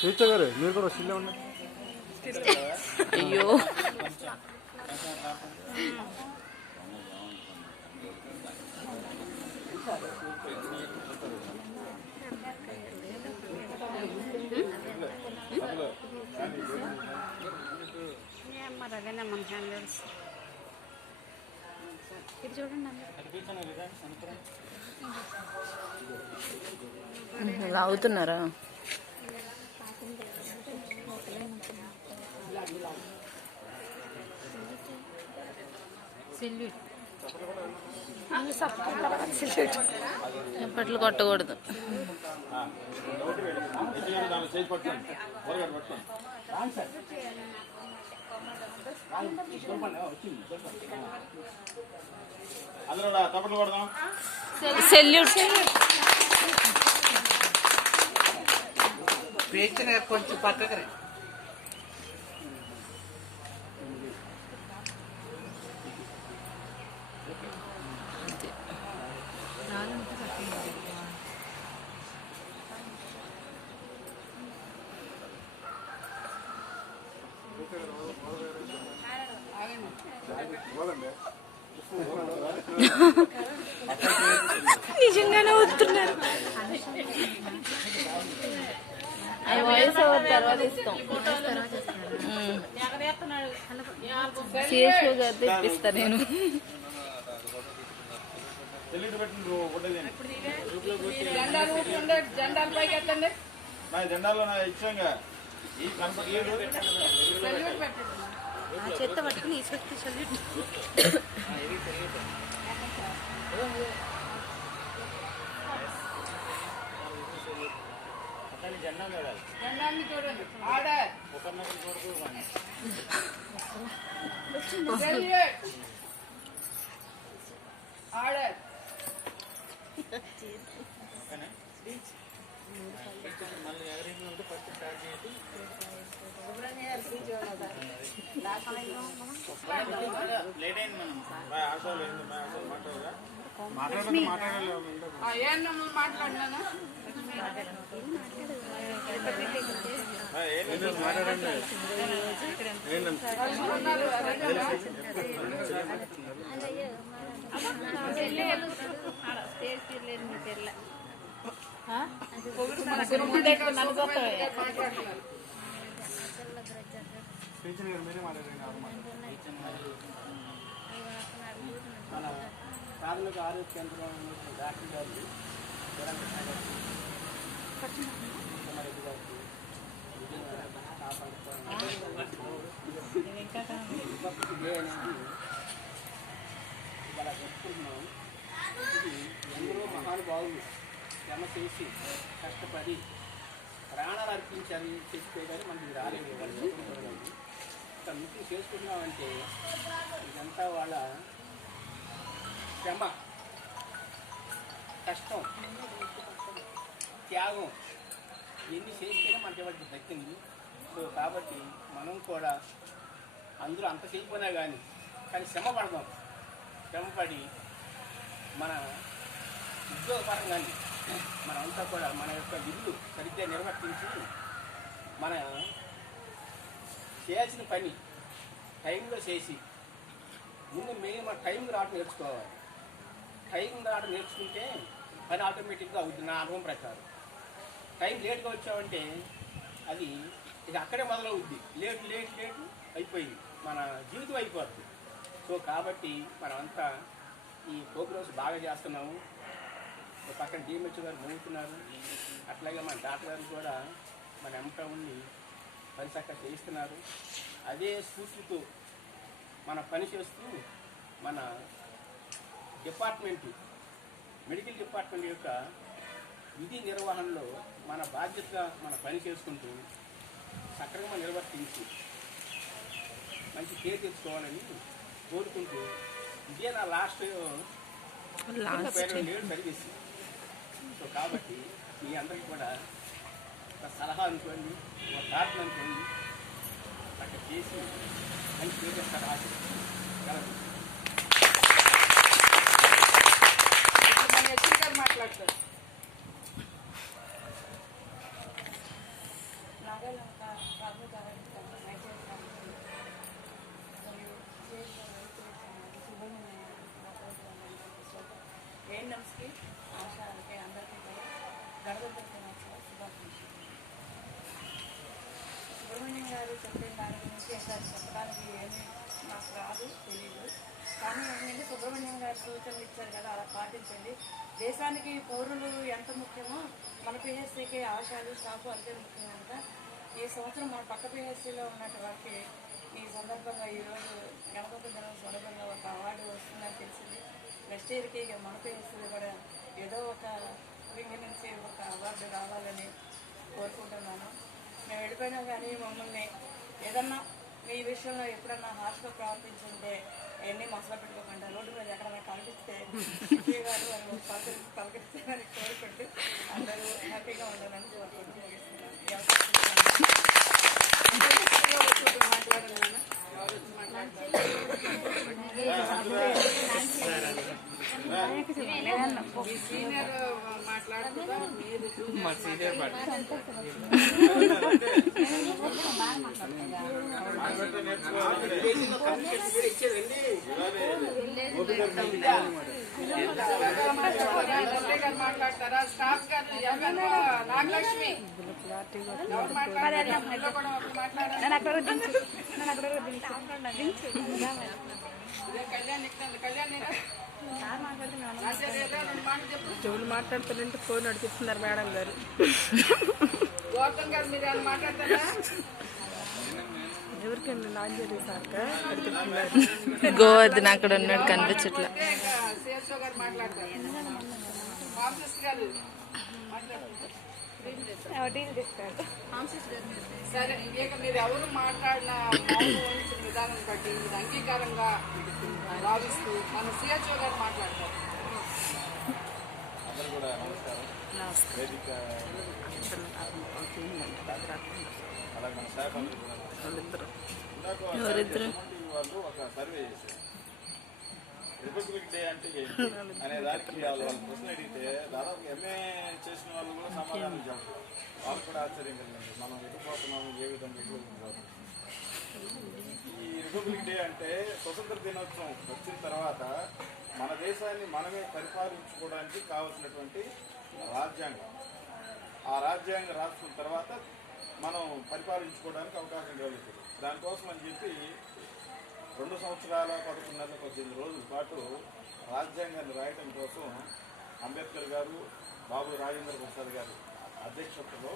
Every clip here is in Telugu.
టీచర్ గారు మీరు కూడా వస్తుందే ఉన్నా. అయ్యో మన హ్యాండిల్స్ ఇది చూడండి అవుతున్నారా? ఎప్పట్లు కొట్టకూడదు. సెల్యూట్ కొంచెం పక్కకి నిజంగానే వస్తున్నారు. వాయిస్ ఓవర్ తర్వాత ఇస్తాం. సిఎస్ఓ గారు తెప్పిస్తా నేను. చేత పట్టుకుని జెండాన్ని చూడండి. ఆర్డర్ ఆర్డర్ మాట్లాడినాను. ప్రాథమిక ఆరోగ్య కేంద్రం డాక్టర్ గారికి ఇలా చెప్పుకుంటున్నాం. ఇది ఎందరో మహానుభావులు శ్రమ చేసి కష్టపడి ప్రాణాలు అర్పించాలని చెప్పే కానీ మనకి రాలేదు. ఇక్కడ ముఖ్యం చేసుకుంటున్నామంటే ఇదంతా వాళ్ళ శ్రమ, కష్టం, త్యాగం ఎన్ని చేస్తేనే మనకి వాటికి దక్కింది. సో కాబట్టి మనం కూడా అందరూ అంత చేయకపోయినా కానీ శ్రమ పడదాం. శ్రమపడి మన ఉద్యోగపరంగానే మనమంతా కూడా మన యొక్క విధులు సరిగ్గా నిర్వర్తించి మన చేయాల్సిన పని టైంలో చేసి ముందు మేము మన టైంకి రావడం నేర్చుకోవాలి. టైం రావడం నేర్చుకుంటే పని ఆటోమేటిక్గా అవుతుంది. నా అనుభవం ప్రకారం టైం లేట్గా వచ్చామంటే అది ఇది అక్కడే మొదలవుద్ది. లేట్ లేట్ లేట్ అయిపోయింది, మన జీవితం అయిపోద్ది. సో కాబట్టి మనమంతా ఈ ప్రోగ్రామ్స్ బాగా చేస్తున్నాము. పక్కన డిఎంహెచ్ గారు నవ్వుతున్నారు. అట్లాగే మన డాక్టర్ గారు కూడా మన ఎంట ఉండి పని చక్కగా చేయిస్తున్నారు. అదే స్ఫూర్తితో మన పని చేస్తూ మన డిపార్ట్మెంట్ మెడికల్ డిపార్ట్మెంట్ యొక్క విధి నిర్వహణలో మన బాధ్యతగా మన పని చేసుకుంటూ సక్రమంగా నిర్వర్తించి మంచి పేరు తెచ్చుకోవాలని కోరుకుంటూ ఇదే నా లాస్ట్ 12 ఏళ్ళు సర్వీస్. సో కాబట్టి మీ అందరికీ కూడా ఒక సలహా అనుకోండి, ఒక ప్రార్థన అనుకోండి, అక్కడ చేసి మంచి పేరు తెస్తారు ఆశిస్తాను. మాట్లాడతారు. ఏఎన్ఎంస్కి ఆశాలకి అందరికీ కూడా గణతంత్ర దినోత్సవ శుభాకాంక్షలు. సుబ్రహ్మణ్యం గారు చెప్పిన దాని గురించి ఇంకా చెప్పడానికి ఏమీ నాకు రాదు, తెలియదు. కానీ ఏంటంటే సుబ్రహ్మణ్యం గారు సూచనలు ఇచ్చారు కదా, అలా పాటించండి. దేశానికి పౌరులు ఎంత ముఖ్యమో మన పిహెచ్సికి ఆశాలు స్టాఫ్ అంతే ముఖ్యం కనుక ఈ సంవత్సరం మన పక్క పిహెచ్సిలో ఉన్నట్టు వారికి ఈ సందర్భంగా ఈరోజు గణతంత్ర దినం సందర్భంగా ఒక అవార్డు వస్తుందని తెలిసింది. నెక్స్ట్ ఇయర్కి మన పిహెచ్సిలో కూడా ఏదో ఒక వింగ్ నుంచి ఒక అవార్డు రావాలని కోరుకుంటున్నాను. మేము వెళ్ళిపోయినా కానీ మమ్మల్ని ఏదన్నా మీ విషయంలో ఎప్పుడన్నా హార్ష్గా ప్రవర్తించుంటే అవన్నీ మసలు పెట్టుకోకుండా రోడ్డు మీద ఎక్కడైనా కనిపిస్తే గారు వాళ్ళు పలకరిస్తారని కోరుకుంటూ అందరూ హ్యాపీగా ఉండాలని కోరుకుంటూ ముగిస్తున్నాను. ఈ అవకాశం మాట్లాడాను. సీనియర్ మాట్లాడుతుందా మీరు మాట్లాడతారా? స్టాఫ్ గారు నాగలక్ష్మి చెవులు మాట్లాడుతుంటే ఫోన్ నడిపిస్తున్నారు మేడం గారు. గౌతమ్ గారు మీరు ఏమైనా మాట్లాడతారా? ఎవరికండి నాంజలి సార్ గోవర్ధన్ అక్కడ ఉన్నాడు కనిపించట్లా. సిఎస్ఓ గారు మాట్లాడతారు. మాంసిస్ గారు సరే, ఇక మీరు ఎవరు మాట్లాడిన మౌనం వహించిన విధానం బట్టి ఇది అంగీకారంగా భావిస్తూ మన సిహెచ్ఓ గారు మాట్లాడతారు. అందరూ కూడా నమస్కారం. వేదిక అలాగే మన శాఖ వాళ్ళు ఒక సర్వే చేశారు. రిపబ్లిక్ డే అంటే ఏంటి అనే దానికి వాళ్ళు ప్రశ్న అడిగితే దాదాపు ఎంఏ చేసిన వాళ్ళు కూడా సమాధానం చెప్పారు. వాళ్ళు కూడా ఆశ్చర్యం కలిగింది, మనం ఎటుపోతున్నాము, ఏ విధంగా ఎటుపోతున్నాము. ఈ రిపబ్లిక్ డే అంటే స్వతంత్ర దినోత్సవం వచ్చిన తర్వాత మన దేశాన్ని మనమే పరిపాలించుకోవడానికి కావాల్సినటువంటి రాజ్యాంగం. ఆ రాజ్యాంగం రాసుకున్న తర్వాత మనం పరిపాలించుకోవడానికి అవకాశం కలుగుతుంది. దానికోసం అని చెప్పి 2 సంవత్సరాల 11 నెలల 18 రోజుల పాటు రాజ్యాంగాన్ని రాయటం కోసం అంబేద్కర్ గారు, బాబు రాజేంద్ర ప్రసాద్ గారు అధ్యక్షతలో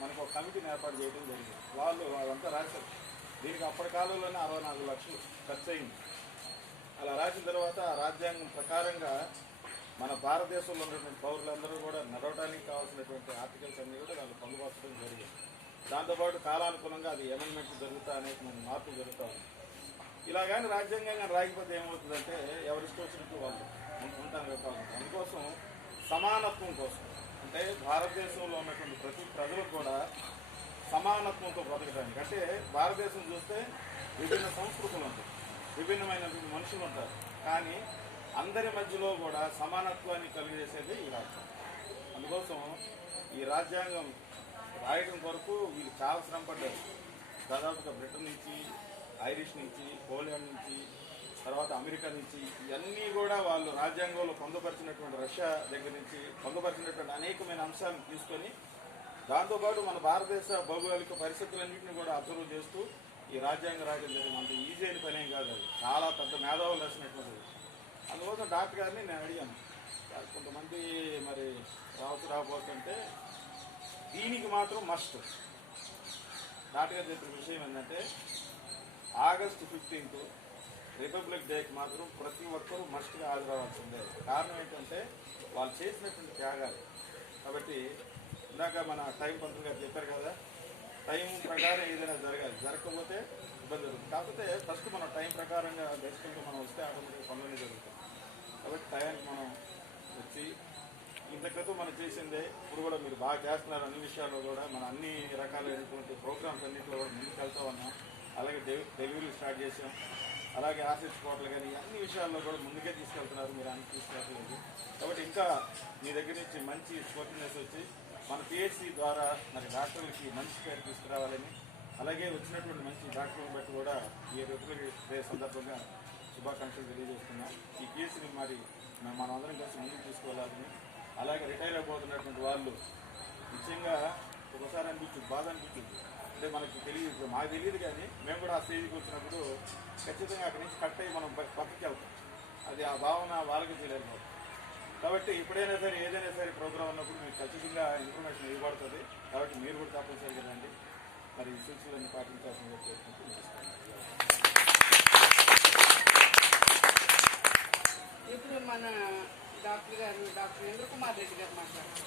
మనకు ఒక కమిటీని ఏర్పాటు చేయడం జరిగింది. వాళ్ళంతా రాశారు. దీనికి అప్పటి కాలంలోనే 64 లక్షలు ఖర్చు అయింది. అలా రాసిన తర్వాత రాజ్యాంగం ప్రకారంగా మన భారతదేశంలో ఉన్నటువంటి పౌరులందరూ కూడా నడవడానికి కావాల్సినటువంటి ఆర్టికల్స్ అన్నీ కూడా వాళ్ళు పొందుపరచడం జరిగింది. దాంతోపాటు కాలానుగుణంగా అది అమెండ్మెంట్ జరుగుతా అనేక మార్పులు జరుగుతూ ఉంది. ఇలా కానీ రాజ్యాంగంగా రాకపోతే ఏమవుతుందంటే ఎవరిష్టం వచ్చినట్టు వాళ్ళు ఉంటాను కావాలి. అందుకోసం సమానత్వం కోసం, అంటే భారతదేశంలో ఉన్నటువంటి ప్రతి ప్రజలకు కూడా సమానత్వంతో బ్రతకడానికి. అంటే భారతదేశం చూస్తే విభిన్న సంస్కృతులు ఉంటాయి, విభిన్నమైన మనుషులు ఉంటారు, కానీ అందరి మధ్యలో కూడా సమానత్వాన్ని కలిగజేసేది ఈ రాజ్యాంగం. అందుకోసం ఈ రాజ్యాంగం రాయడం కొరకు వీళ్ళు చాలా శ్రమ పడ్డారు. దాదాపుగా బ్రిటన్ నుంచి, ఐరిష్ నుంచి, పోలాండ్ నుంచి, తర్వాత అమెరికా నుంచి ఇవన్నీ కూడా వాళ్ళు రాజ్యాంగంలో పొందుపరిచినటువంటి రష్యా దగ్గర నుంచి పొందుపరిచినటువంటి అనేకమైన అంశాలను తీసుకొని దాంతోపాటు మన భారతదేశ భౌగోళిక పరిస్థితులన్నింటినీ కూడా అబ్జర్వ్ చేస్తూ ఈ రాజ్యాంగం రాయడం జరిగింది. అంత ఈజీ అయిన పనేం కాదు, అది చాలా పెద్ద మేధావులు రాసినటువంటిది. అందుకోసం డాక్టర్ గారిని నేను అడిగాను, కొంతమంది మరి రాకపోతుంటే దీనికి మాత్రం మస్ట్. డాక్టర్ గారు చెప్పిన విషయం ఏంటంటే ఆగస్టు 15 రిపబ్లిక్ డేకి మాత్రం ప్రతి ఒక్కరూ మస్ట్గా హాజరవ్వాల్సిందే. కారణం ఏంటంటే వాళ్ళు చేసినటువంటి త్యాగాలు. కాబట్టి ఇందాక మన టైం పంతులు గారు చెప్పారు కదా, టైం ప్రకారం ఏదైనా జరగాలి, జరగకపోతే ఇబ్బంది జరుగుతుంది. కాకపోతే ఫస్ట్ మనం టైం ప్రకారంగా బేసికల్గా మనం వస్తే ఆటోమేటిక్ పనులన్నీ జరుగుతాయి. కాబట్టి టైంకి మనం వచ్చి ఇంత క్రితం మనం చేసిందే ఇప్పుడు కూడా మీరు బాగా చేస్తున్నారు. అన్ని విషయాల్లో కూడా మన అన్ని రకాలైనటువంటి ప్రోగ్రామ్స్ అన్నింటిలో కూడా ముందుకు వెళ్తూ ఉన్నాం. అలాగే డెలివరీ స్టార్ట్ చేసాం. అలాగే ఆసిడ్స్ కోటలు కానీ అన్ని విషయాల్లో కూడా ముందుకే తీసుకెళ్తున్నారు, మీరు అన్ని తీసుకెళ్ళలేదు. కాబట్టి ఇంకా మీ దగ్గర నుంచి మంచి స్పోర్టినెస్ వచ్చి మన పిహెచ్సి ద్వారా మరి డాక్టర్లకి మంచి పేరు తీసుకురావాలని, అలాగే వచ్చినటువంటి మంచి డాక్టర్లను బట్టి కూడా ఈ రిపబ్లిక్ డే సందర్భంగా శుభాకాంక్షలు తెలియజేస్తున్నాం. ఈ పిహెచ్సిని మరి మనం అందరం కలిసి ముందుకు తీసుకెళ్ళాలని, అలాగే రిటైర్ అయిపోతున్నటువంటి వాళ్ళు నిజంగా ఒకసారి అనిపించింది, బాధ అనిపించింది. అంటే మనకి తెలియదు, ఇప్పుడు మాకు తెలియదు, కానీ మేము కూడా ఆ స్టేజ్కి వచ్చినప్పుడు ఖచ్చితంగా అక్కడి నుంచి కట్ అయ్యి మనం పక్కకి వెళ్తాం. అది ఆ భావన వాళ్ళకి తెలియదు. కాబట్టి ఎప్పుడైనా సరే ఏదైనా సరే ప్రోగ్రామ్ ఉన్నప్పుడు మీకు ఖచ్చితంగా ఇన్ఫర్మేషన్ ఇవ్వబడుతుంది. కాబట్టి మీరు కూడా తప్పనిసరి కదండి మరి ఈ సూచనలన్నీ పాటించాల్సిందిగా కోరుకుంటూ ఇప్పుడు మన డాక్టర్ గారు డాక్టర్ ఇంద్రకుమార్ రెడ్డి గారు మాట్లాడారు.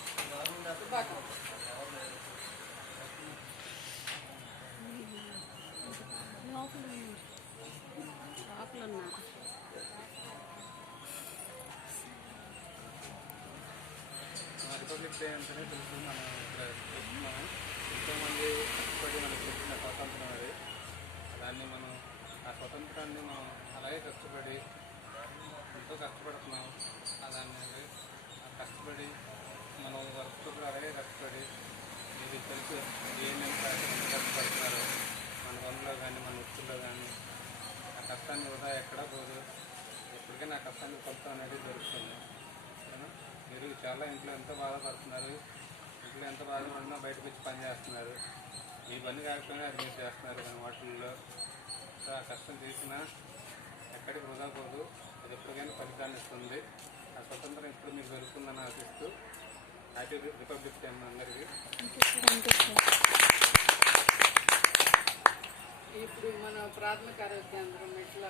రిపబ్లిక్ డే అంటేనే తెలుసు. మనం ఇక్కడ చూస్తున్నాము ఎంతోమంది ఇప్పటి మనకు వచ్చిన స్వాతంత్రం అది. దాన్ని మనం ఆ స్వతంత్రాన్ని మనం అలాగే కష్టపడి ఎంతో కష్టపడుతున్నాం. దాన్ని కష్టపడి మనం వర్క్ కూడా అలాగే కష్టపడి ఇది తెలుసు ఏమేమి కష్టపడుతున్నారు మన పనుల్లో కానీ మన వృత్తుల్లో కానీ. ఆ కష్టాన్ని కూడా ఎక్కడా పోదు. ఎప్పటికైనా ఆ కష్టాన్ని ఫలితం అనేది దొరుకుతుంది. మీరు చాలా ఇంట్లో ఎంతో బాధపడుతున్నారు. ఇంట్లో ఎంత బాధపడినా బయటకు వచ్చి పని చేస్తున్నారు. ఈ పని కాకపోయినా అది మీరు చేస్తున్నారు. కానీ వాటిల్లో ఆ కష్టం చేసినా ఎక్కడికి వృధా పోదు. అది ఎప్పటికైనా ఫలితాన్ని ఇస్తుంది. ఆ స్వతంత్రం ఇప్పుడు మీకు దొరుకుతుందని ఆశిస్తూ హ్యాపీ రిపబ్లిక్ డే అందరికీ. ఇప్పుడు మన ప్రాథమిక ఆరోగ్య కేంద్రం మెట్ల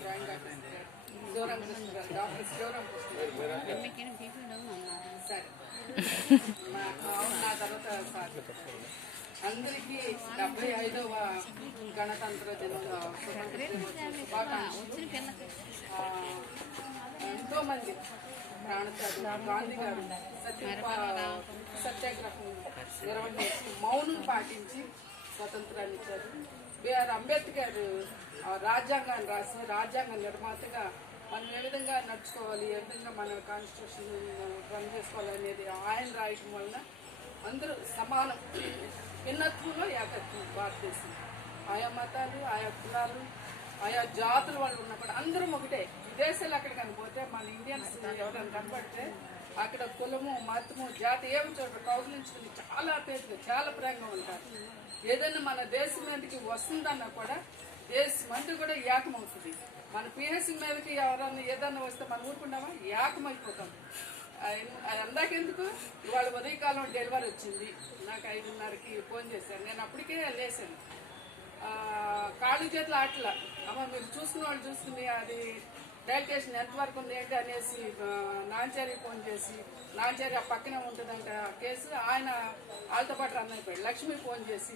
డ్రాయింగ్ ఆర్టిస్ట్ గారు శివరాం కృష్ణ గారు, డాక్టర్ శివరాం కృష్ణ గారు. సరే నా తర్వాత సార్ అందరికీ 75వ గణతంత్ర శుభాకాంక్షలు. ఎంతోమంది ప్రాణత్యాగం గాంధీ గారు సత్యాగ్రహం నిర్వహించి మౌనం పాటించి స్వతంత్రాన్ని ఇచ్చారు. బిఆర్ అంబేద్కర్ రాజ్యాంగాన్ని రాసి రాజ్యాంగ నిర్మాతగా మనం ఏ విధంగా నడుచుకోవాలి, ఏ విధంగా మన కాన్స్టిట్యూషన్ రన్ చేసుకోవాలి అనేది ఆయన రాయటం వలన అందరూ సమానం, భిన్నత్వంలో ఏకత్వం భారతదేశం. ఆయా మతాలు, ఆయా కులాలు, ఆయా జాతుల వాళ్ళు ఉన్నా కూడా అందరం ఒకటే. విదేశాలు అక్కడ కనిపోతే మన ఇండియన్స్ ఎవరైనా కనబడితే అక్కడ కులము, మతము, జాతి ఏమి చోట కౌగులించుకుని చాలా పేరుగా చాలా ప్రేమగా ఉంటారు. ఏదైనా మన దేశం మీదకి వస్తుందన్నా కూడా దేశం అంతా కూడా ఏకమవుతుంది. మన పిహెచ్సి మీదకి ఎవరన్నా ఏదన్నా వస్తే మనం ఊరుకున్నామా, ఏకమైపోతాం. అందాకెందుకు ఇవాళ ఉదయకాలం డెలివరీ వచ్చింది. నాకు 5:30కి ఫోన్ చేశాను. నేను అప్పటికే లేచాను. కాళ్ళు చేతులు ఆటల అమ్మ మీరు చూసుకున్న వాళ్ళు చూసుకుని అది డైలిటేషన్ ఎంతవరకు ఉంది ఏంటి అనేసి నాంచారికి ఫోన్ చేసి, నాంచారి ఆ పక్కనే ఉంటుందంట కేసు. ఆయన వాళ్ళతో పాటు రన్ అయిపోయాడు. లక్ష్మి ఫోన్ చేసి,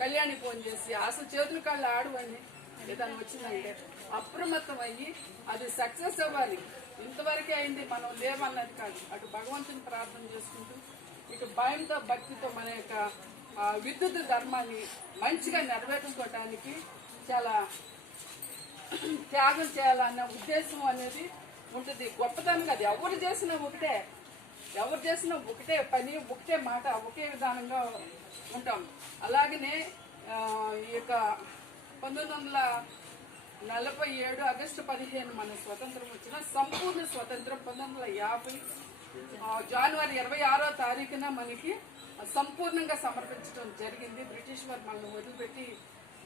కళ్యాణి ఫోన్ చేసి అసలు చేతులు కాళ్ళు ఆడవని ఏదైనా వచ్చిందంటే అప్రమత్తం అయ్యి అది సక్సెస్ అవ్వాలి. ఇంతవరకే అయింది, మనం లేవన్నది కాదు. అటు భగవంతుని ప్రార్థన చేసుకుంటూ ఇటు భయంతో భక్తితో మన యొక్క విద్యుత్ ధర్మాన్ని మంచిగా నెరవేర్చుకోవటానికి చాలా త్యాగం చేయాలన్న ఉద్దేశం అనేది ఉంటుంది. గొప్పతనం అది ఎవరు చేసినా ఒకటే, ఎవరు చేసినా ఒకటే పని, ఒకటే మాట, ఒకే విధానంగా ఉంటాం. అలాగనే ఈ యొక్క 1947 ఆగస్టు 15 మన స్వతంత్రం వచ్చిన సంపూర్ణ స్వతంత్రం 1950 జనవరి 26వ తారీఖున మనకి సంపూర్ణంగా సమర్పించడం జరిగింది. బ్రిటిష్ వారు మనల్ని వదిలిపెట్టి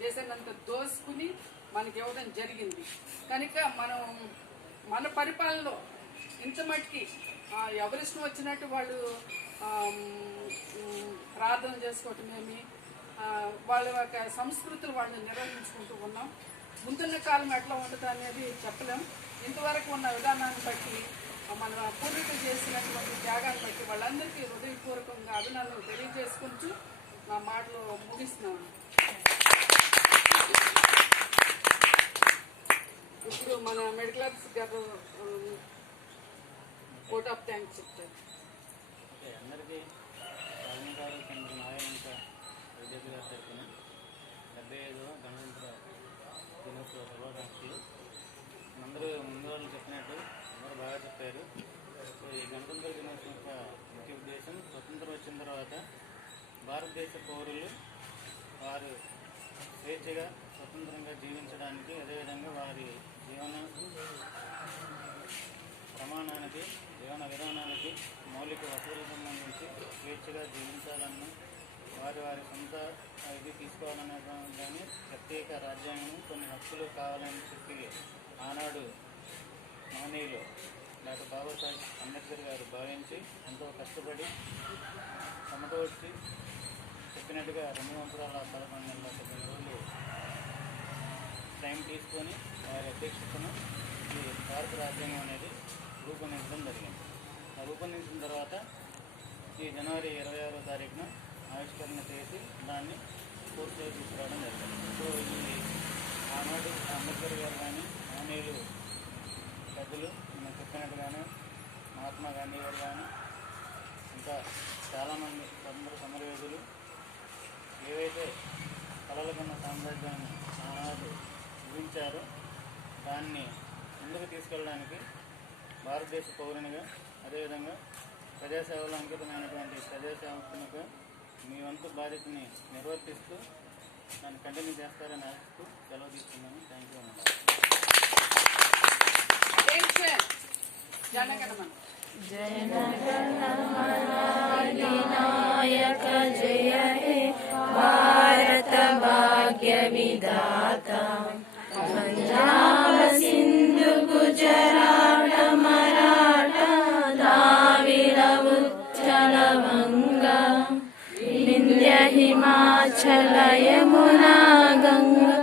దేశాన్ని అంతా దోసుకుని మనకి ఇవ్వడం జరిగింది. కనుక మనం మన పరిపాలనలో ఇంత మట్టికి ఎవరిష్టం వచ్చినట్టు వాళ్ళు ప్రార్థన చేసుకోవటమేమి, వాళ్ళ యొక్క సంస్కృతులు వాళ్ళని నిర్వహించుకుంటూ ఉన్నాం. ముందున్న కాలం ఎట్లా ఉంటుంది అనేది చెప్పలేం. ఇంతవరకు ఉన్న విధానాన్ని బట్టి మన పూర్వీకులు చేసినటువంటి త్యాగాన్ని బట్టి వాళ్ళందరికీ హృదయపూర్వకంగా అభినందనలు తెలియజేసుకుంటూ నా మాటలు ముగిస్తున్నాను. ఇప్పుడు మన మెడికల్ ఆఫీసర్ గారు కోట్ ఆఫ్ థ్యాంక్స్ చెప్తారు. అందరికీ ప్రాథమిక ఆరోగ్య కేంద్రం నారాయణ వైద్యులు గారి తరఫున 75వ గణతంత్ర దినోత్సవ శుభాకాంక్షలు. అందరూ ముందు వాళ్ళు చెప్పినట్టు అందరూ బాగా చెప్పారు. సో ఈ గణతంత్ర దినోత్సవం యొక్క ముఖ్య ఉద్దేశం స్వతంత్రం వచ్చిన తర్వాత భారతదేశ పౌరులు వారు స్వేచ్ఛగా స్వతంత్రంగా జీవించడానికి, అదేవిధంగా వారి ప్రమాణానికి జీవన విధానానికి మౌలిక వసతులకు సంబంధించి స్వేచ్ఛగా జీవించాలని వారి వారి సొంత ఇది తీసుకోవాలనే కానీ ప్రత్యేక రాజ్యాంగం కొన్ని హక్కులు కావాలని చెప్పి ఆనాడు మహనీయులు డాక్టర్ బాబాసాహెబ్ అంబేద్కర్ గారు భావించి ఎంతో కష్టపడి సమతోడ్చి చెప్పినట్టుగా 2 సంవత్సరాల 11 నెలల 15 రోజులు టైం తీసుకొని వారి అధ్యక్షతన ఈ భారత రాజ్యాంగం అనేది రూపొందించడం జరిగింది. ఆ రూపొందించిన తర్వాత ఈ జనవరి 26వ తారీఖున ఆవిష్కరణ చేసి దాన్ని పూర్తిగా తీసుకురావడం జరిగింది. సో ఈ ఆనాడు అంబేద్కర్ గారు కానీ మహనీయులు పెద్దలు మనం చెప్పినట్టుగానే మహాత్మా గాంధీ గారు కానీ ఇంకా చాలామంది స్వతంత్ర సమరయోధులు ఏవైతే కలలుకున్న సామ్రాజ్యాన్ని ఆనాడు ఊహించారో దాన్ని ముందుకు తీసుకెళ్ళడానికి భారతదేశ పౌరునిగా అదేవిధంగా ప్రజాసేవలో అంకితమైనటువంటి ప్రజాసేవకునిగా మీ వంతు బాధ్యతని నిర్వర్తిస్తూ దాన్ని కంటిన్యూ చేస్తారని ఆశిస్తూ సెలవు తీసుకున్నాను. థ్యాంక్ యూ అన్నమాట. జనగణమన जनगणमनाधिनायक जय हे भारत भाग्य विधाता पंजाब सिंधु गुजरात मराठा द्राविड़ उत्कल गंगा विंध्य हिमाचल यमुना गंगा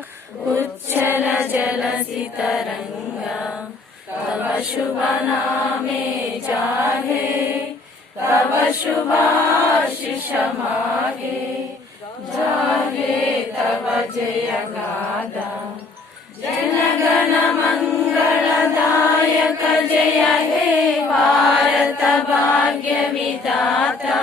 उच्चल जलसि तरंगा तव शुभ नामे जाहे तव शुभाशिष मागे जागे तव जय गादा जनगण मंगलदायक जय हे भारत भाग्य विधाता